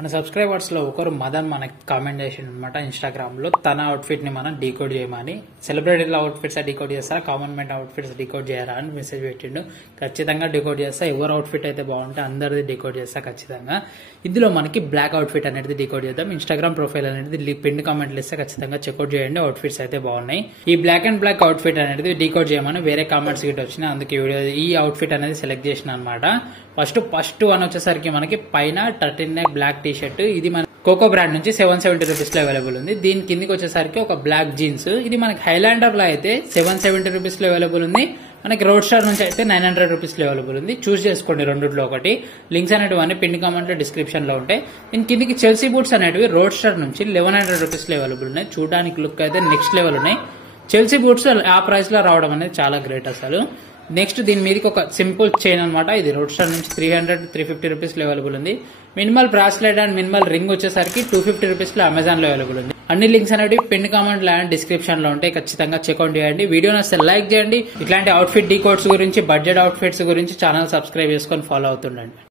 మన సబ్స్క్రైబర్స్ లో ఒకరు మదన్ మనకి కామెంట్ చేసిండు అనమాట ఇన్స్టాగ్రామ్ లో తన అవుట్ఫిట్ ని మనం డీకోడ్ చేయమని. సెలబ్రిటీల అవుట్ఫిట్స్ డీకోడ్ చేస్తారా, కామన్ మ్యాన్ అవుట్ఫిట్స్ డీకోడ్ చేయరా అని మెసేజ్ పెట్టిండు. ఖచ్చితంగా డీకోడ్ చేస్తా. ఎవరు అవుట్ఫిట్ అయితే బాగుంటే అందరిది డీకోడ్ చేస్తా ఖచ్చితంగా. ఇందులో మనకి బ్లాక్ అవుట్ఫిట్ అనేది డీకోడ్ చేద్దాం. ఇన్స్టాగ్రామ్ ప్రొఫైల్ అనేది పిన్ కామెంట్లు ఇస్తే ఖచ్చితంగా చెక్అౌట్ చేయండి. అవుట్ఫిట్స్ అయితే బాగున్నాయి. ఈ బ్లాక్ అండ్ బ్లాక్ అవుట్ఫిట్ అనేది డీకోడ్ చేయమని వేరే కామెంట్స్ గిట్ వచ్చినాయి. అందుకే ఈ అవుట్ఫిట్ అనేది సెలెక్ట్ చేసిన అనమాట. ఫస్ట్ వన్ వచ్చేసరికి మనకి పైన 13 బ్లాక్ టీ షర్ట్. ఇది మన కోకో బ్రాండ్ నుంచి 770 రూపీస్ లో అవైలబుల్ ఉంది. దీని కిందికి వచ్చేసరికి ఒక బ్లాక్ జీన్స్. ఇది మనకి హైలాండర్ లో అయితే 770 రూపీస్ లో అవైలబుల్ ఉంది. మనకి రోడ్ స్టార్ నుంచి అయితే 900 రూపీస్ లో అవైలబుల్ ఉంది. చూస్ చేసుకోండి రెండిట్లో ఒకటి. లింక్స్ అనేటివి పిన్ కామెంట్ లో డిస్క్రిప్షన్ లో ఉంటాయి. దీని కిందికి చెల్సీ బూట్స్ అనేటివి రోడ్ స్టార్ నుంచి 1100 రూపీస్ లో అవైలబుల్ ఉన్నాయి. చూడడానికి లుక్ అయితే నెక్స్ట్ లెవెల్ ఉన్నాయి. చెల్సీ బూట్స్ ఆ ప్రైస్ లో రావడం అనేది చాలా గ్రేట్ అసలు. నెక్స్ట్ దీని మీదకి ఒక సింపుల్ చైన్ అనమాట. ఇది రోడ్ స్టార్ నుంచి 300-350 రూపీస్ లో అవైలబుల్ ఉంది. Minimal bracelet and minimal ring వచ్చేసరికి 250 రూపీస్ లో అమెజాన్ లో అవైలబుల్ ఉంది. అన్ని లింక్స్ అనేవి పిన్ కామెంట్ అండ్ డిస్క్రిప్షన్ లో ఉంటాయి. ఖచ్చితంగా చెక్అౌట్ చేయండి. వీడియో నచ్చితే లైక్ చేయండి. ఇట్లాంటి అవుట్ఫిట్ డీకోడ్స్ గురించి, బడ్జెట్ అవుట్ఫిట్స్ గురించి ఛానల్ సబ్స్క్రైబ్ చేసుకొని ఫాలో అవుతుండండి.